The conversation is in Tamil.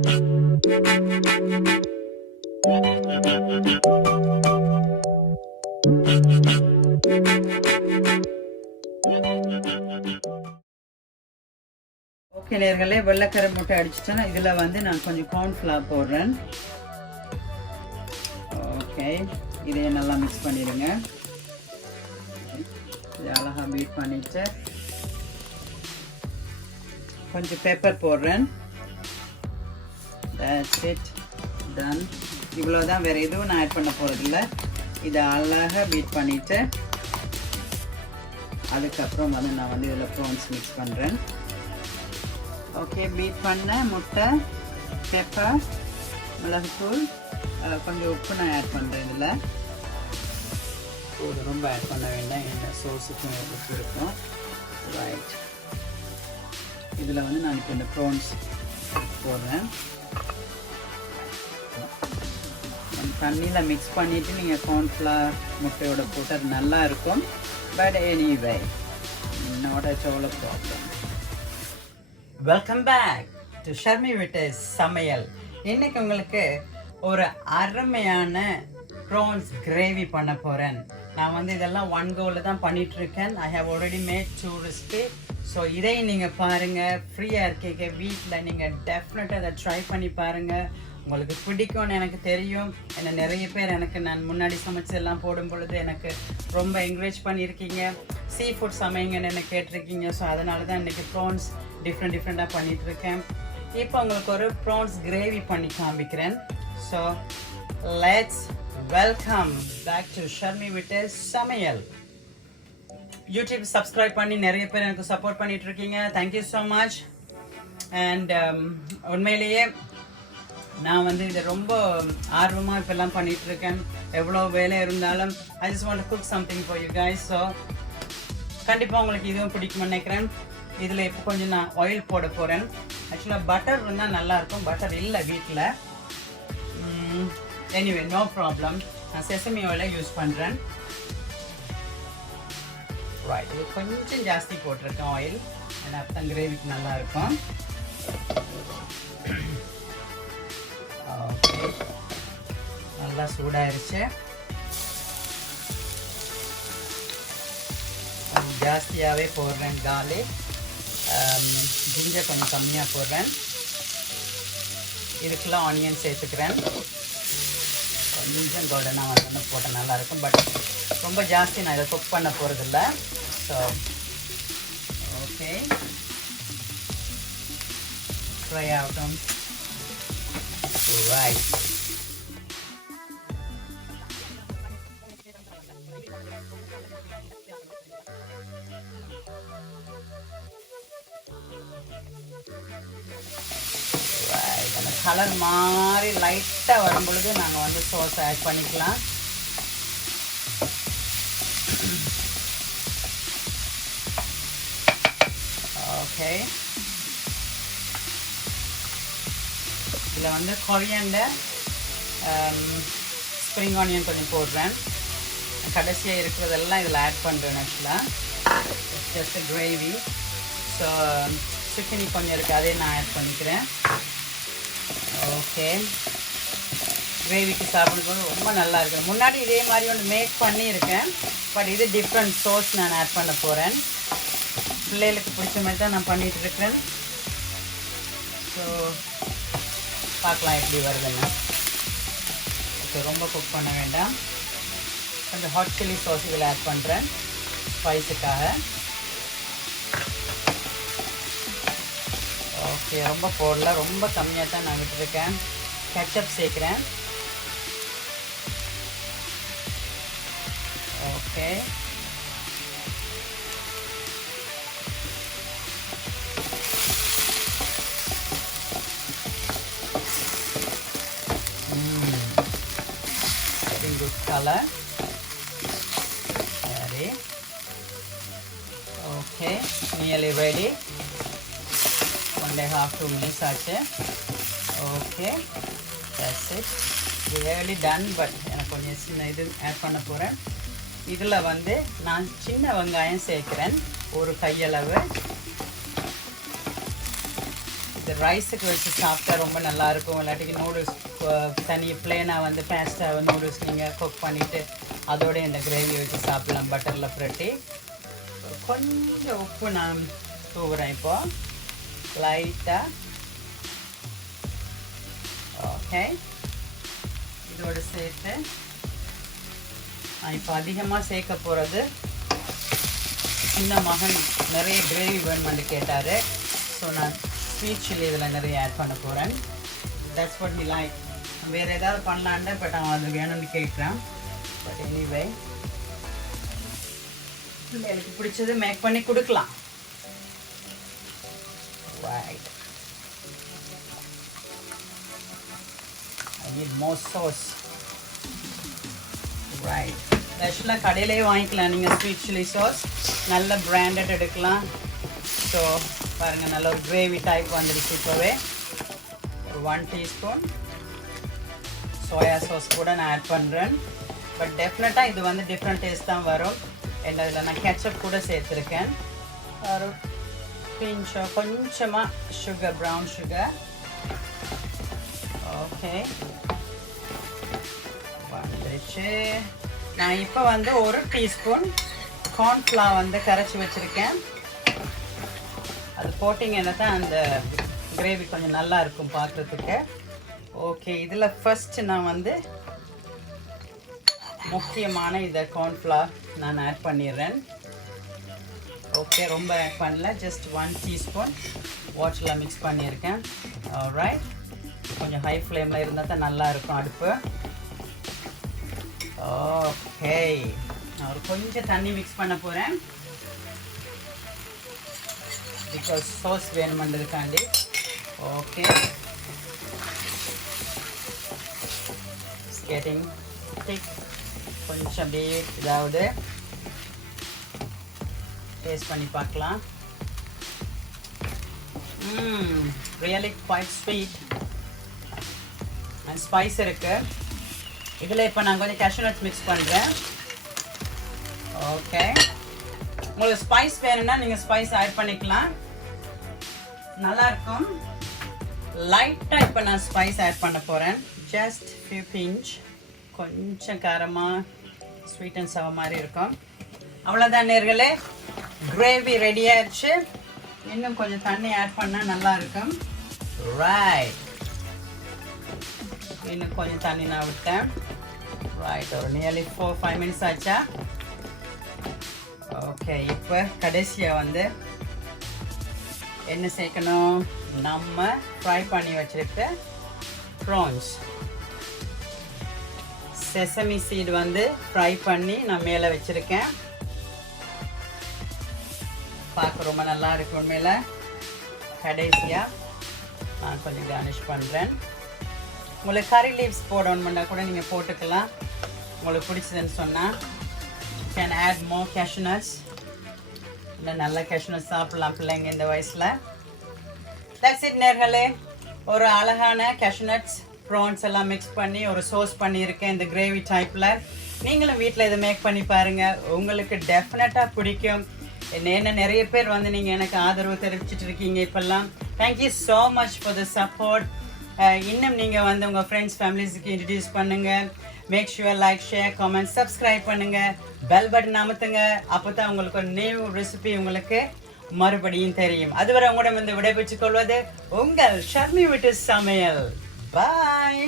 ஓகே நேர்களே, வெள்ளைக்கரை முட்டை அடிச்சிட்டேன்னா இதில் வந்து நான் கொஞ்சம் கார்ன்ஃப்ளவர் போடுறேன். ஓகே, இதையே நல்லா மிக்ஸ் பண்ணிடுங்க. இதை அழகாக பீட் பண்ணிவிட்டு கொஞ்சம் பெப்பர் போடுறேன். That's it, done. இவ்வளோதான், வேறு எதுவும் நான் ஆட் பண்ண போகிறதில்ல. இதை அழகாக பீட் பண்ணிவிட்டு அதுக்கப்புறம் வந்து நான் வந்து இதில் ப்ரான்ஸ் மிக்ஸ் பண்ணுறேன். ஓகே, பீட் பண்ண முட்டை, பெப்பர், மிளகுத்தூள், கொஞ்சம் உப்பு நான் ஆட் பண்ணுறேன். இதில் ரொம்ப ஆட் பண்ண வேண்டாம், இந்த சோஸுக்கும் உப்பு இருக்கும். ரைட், இதில் வந்து நான் இப்போ இந்த ப்ரான்ஸ் போடுறேன். தண்ணியில் மிக்ஸ் பண்ணிவிட்டு நீங்கள் கார்ன்ஃப்ளவர் முட்டையோட போட்டு அது நல்லா இருக்கும். But anyway, not at all a problem. Welcome back to Sharmi வீட்டு சமையல். இன்னைக்கு உங்களுக்கு ஒரு அருமையான ப்ரான்ஸ் கிரேவி பண்ண போகிறேன். நான் வந்து இதெல்லாம் ஒன் கோவில் தான் பண்ணிகிட்ருக்கேன். I have already made 2 recipe. So இதை நீங்கள் பாருங்கள், ஃப்ரீயாக இருக்கீங்க வீட்டில், நீங்கள் டெஃபினட்டாக அதை ட்ரை பண்ணி பாருங்கள். உங்களுக்கு பிடிக்கும்னு எனக்கு தெரியும். என்ன நிறைய பேர் எனக்கு நான் முன்னாடி சமைச்சு எல்லாம் போடும் பொழுது எனக்கு ரொம்ப என்கரேஜ் பண்ணியிருக்கீங்க. சீ ஃபுட் சமைங்கன்னு என்ன கேட்டிருக்கீங்க. ஸோ அதனால தான் இன்றைக்கி ப்ரான்ஸ் டிஃப்ரெண்ட்டாக பண்ணிகிட்ருக்கேன். இப்போ உங்களுக்கு ஒரு ப்ரான்ஸ் கிரேவி பண்ணி காமிக்கிறேன். So let's welcome back to Sharmi வீட்டு சமையல். யூடியூப் சப்ஸ்கிரைப் பண்ணி நிறைய பேர் எனக்கு சப்போர்ட் பண்ணிகிட்ருக்கீங்க. Thank you so much. அண்ட் உண்மையிலேயே நான் வந்து இதை ரொம்ப ஆர்வமாக இப்போல்லாம் பண்ணிகிட்ருக்கேன். எவ்வளோ வேலை இருந்தாலும் I just want to cook something for you guys. So கண்டிப்பாக உங்களுக்கு இதுவும் பிடிக்கும்னு நினைக்கிறேன். இதில் இப்போ கொஞ்சம் நான் ஆயில் போட போகிறேன். ஆக்சுவலாக பட்டர் இருந்தால் நல்லாயிருக்கும், பட்டர் இல்லை வீட்டில். Anyway, no problem. நான் செசமி ஆயிலை யூஸ் பண்ணுறேன். ரைட், இது கொஞ்சம் ஜாஸ்தி போட்டிருக்கேன் ஆயில். ஏன்னா அப்போ தான் கிரேவிக்கு நல்லாயிருக்கும். ஓகே, நல்லா சூடாயிருச்சு. கொஞ்சம் ஜாஸ்தியாகவே போடுறேன் கார்லிக். ஜிஞ்சர் கொஞ்சம் கம்மியாக போடுறேன். இதுக்கெல்லாம் ஆனியன் சேர்த்துக்கிறேன். கொஞ்சம் கோல்டனாக வந்து போட்டால் நல்லாயிருக்கும். பட் ரொம்ப ஜாஸ்தி நான் இதை குக் பண்ண போகிறதில்ல. ஸோ ஓகே, ஃப்ரை ஆகட்டும். Right. அந்த கலர் மாதிரி லைட்டாக வரும் பொழுது நாங்கள் வந்து சோஸ் ஆட் பண்ணிக்கலாம். ஓகே, இதில் வந்து கொரியாண்டர், ஸ்ப்ரிங் ஆனியன் கொஞ்சம் போடுறேன். கடைசியாக இருக்கிறதெல்லாம் இதில் ஆட் பண்ணுறேன். ஆக்சுவலாக ஜஸ்ட் கிரேவி. ஸோ சுக்கினி கொஞ்சம் இருக்குது, அதே நான் ஆட் பண்ணிக்கிறேன். ஓகே, கிரேவிக்கு சாப்பிடும்போது ரொம்ப நல்லா இருக்குது. முன்னாடி இதே மாதிரி ஒன்று மேக் பண்ணியிருக்கேன். பட் இது டிஃப்ரெண்ட் சோஸ் நான் ஆட் பண்ண போகிறேன். பிள்ளைகளுக்கு பிடிச்ச மாதிரி தான் நான் பண்ணிகிட்ருக்கேன். ஸோ பார்க்கலாம் எப்படி வருதுன்னு. ஓகே, ரொம்ப குக் பண்ண வேண்டாம். கொஞ்சம் ஹாட் சில்லி சாஸ் இதில் ஆட் பண்ணுறேன் ஸ்பைஸுக்காக. ஓகே, ரொம்ப போடல, ரொம்ப கம்மியாக தான் நான் விட்டுருக்கேன். கெச்சப் சேர்க்குறேன். Okay, good color. Ready. Okay, nearly ready. 1.5 to 2 minutes ஆச்சு. Okay, that's it. Really done. But எனக்கு கொஞ்சம் சின்ன இது ஆட் பண்ண போகிறேன். இதில் வந்து நான் சின்ன வெங்காயம் சேர்க்குறேன், ஒரு கையளவு. இது ரைஸுக்கு வச்சு சாப்பிட்டா ரொம்ப நல்லாயிருக்கும். இல்லாட்டிக்கு நூடுல்ஸ் தனி பிளேனாக வந்து பேஸ்ட்டாக நூடுல்ஸ் நீங்கள் குக் பண்ணிவிட்டு அதோட இந்த கிரேவி வச்சு சாப்பிட்லாம் பட்டரில் புரட்டி. கொஞ்சம் உப்பு நான் தூவுறேன் இப்போது லைட்டாக. ஓகே, இதோடு சேர்த்து நான் இப்போ அதிகமாக சேர்க்க போகிறது, சின்ன மகன் நிறைய கிரேவி வேணுமென்று கேட்டார். ஸோ நான் ஸ்வீட் சில்லி இதில் நிறைய ஆட் பண்ண போகிறேன். That's what he like. வேறு ஏதாவது பண்ணலான்ட்டு பட் அவன் அது வேணும்னு கேட்குறான். பட் எனிவே எனக்கு பிடிச்சது மேக் பண்ணி கொடுக்கலாம். Right, I need more sauce. Right, ஆக்சுவலாக கடையிலேயே வாங்கிக்கலாம் நீங்கள் ஸ்வீட் சில்லி சாஸ். நல்ல பிராண்டட் எடுக்கலாம். ஸோ பாருங்கள், நல்ல ஒரு கிரேவி டைப் வந்துடுச்சு. இப்போவே ஒரு 1 டீஸ்பூன் சோயா சாஸ் கூட நான் ஆட் பண்ணுறேன். பட் டெஃபினட்டாக இது வந்து டிஃப்ரெண்ட் டேஸ்ட் தான் வரும். என்ன இதில் நான் கெச்சப் கூட சேர்த்துருக்கேன். ஒரு கொஞ்சமாக சுகர், ப்ரௌன் சுகர். ஓகே, வந்துருச்சு. நான் இப்போ வந்து 1 டீஸ்பூன் கார்ன்ஃப்ளவர் வந்து கரைச்சி வச்சுருக்கேன். அது போட்டிங்கன்னா தான் அந்த கிரேவி கொஞ்சம் நல்லா இருக்கும் பார்க்குறதுக்கு. ஓகே, இதில் ஃபஸ்ட்டு நான் வந்து முக்கியமான இதை கார்ன்ஃப்ளவர் நான் ஆட் பண்ணிடுறேன். ஓகே, ரொம்ப ஆட் பண்ணல, ஜஸ்ட் 1 டீஸ்பூன் வாட்டரில் மிக்ஸ் பண்ணியிருக்கேன். ரைட், கொஞ்சம் ஹை ஃப்ளேமில் இருந்தால் தான் நல்லாயிருக்கும் அடுப்பு. ஓகே, நான் ஒரு கொஞ்சம் தண்ணி மிக்ஸ் பண்ண போகிறேன். பிகாஸ் சாஸ் வேணுமென்றதுக்காண்டி. Okay, getting thick. கொஞ்சம் அப்படியே இதாவது டேஸ்ட் பண்ணி பார்க்கலாம். Really quite sweet and spice இருக்குது. இதில் இப்போ நான் கொஞ்சம் cashew nuts மிக்ஸ் பண்ணுறேன். ஓகே, உங்களுக்கு ஸ்பைஸ் வேணும்னா நீங்கள் ஸ்பைஸ் ஆட் பண்ணிக்கலாம், நல்லாயிருக்கும். லைட்டாக இப்போ நான் ஸ்பைஸ் ஆட் பண்ண போகிறேன். Just few pinch. கொஞ்சம் காரமாக ஸ்வீட் அண்ட் சவர் மாதிரி இருக்கும். அவ்வளோதான் நேர்களே, கிரேவி ரெடி ஆயிடுச்சு. இன்னும் கொஞ்சம் தண்ணி ஆட் பண்ணால் நல்லாயிருக்கும். ரைட், இன்னும் கொஞ்சம் தண்ணி நான் விட்டேன். ரைட், ஒரு நியர்லி 4-5 மினிட்ஸ் ஆச்சா. ஓகே, இப்போ கடைசியாக வந்து என்ன சேர்க்கணும், நம்ம ஃப்ரை பண்ணி வச்சுருக்க ப்ரான்ஸ், செசமி சீடு வந்து ஃப்ரை பண்ணி நான் மேலே வச்சுருக்கேன். பார்க்க ரொம்ப நல்லா இருக்கும். மேலே கடைசியாக நான் கொஞ்சம் கார்னிஷ் பண்ணுறேன். உங்களுக்கு கறி லீவ்ஸ் போடணும்னா கூட நீங்கள் போட்டுக்கலாம், உங்களுக்கு பிடிச்சதுன்னு சொன்னால். Can add more cashew nuts. இன்னும் நல்ல cashew nuts சாப்பிட்லாம் பிள்ளைங்க இந்த வயசில். தட்ஸ் இட் நேர்களே, ஒரு அழகான cashew nuts ப்ரான்ஸ் எல்லாம் மிக்ஸ் பண்ணி ஒரு சோஸ் பண்ணியிருக்கேன் இந்த கிரேவி டைப்பில். நீங்களும் வீட்டில் இதை மேக் பண்ணி பாருங்கள், உங்களுக்கு டெஃபினட்டாக பிடிக்கும். என்ன நிறைய பேர் வந்து நீங்கள் எனக்கு ஆதரவு தெரிவிச்சிட்டு இருக்கீங்க இப்போல்லாம். Thank you so much for the support. இன்னும் நீங்கள் வந்து உங்கள் ஃப்ரெண்ட்ஸ் ஃபேமிலிஸுக்கு இன்ட்ரடியூஸ் பண்ணுங்கள். Make sure like, share, comment, subscribe பண்ணுங்கள், பெல் பட்டன் அமுத்துங்க. அப்போ தான் உங்களுக்கு ஒரு நியூ ரெசிபி உங்களுக்கு மறுபடியும் தெரியும். அதுவரை உங்களிடம் வந்து விடைபெற்றுக் கொள்வது உங்கள் ஷர்மி வீட்டு சமையல். பாய்.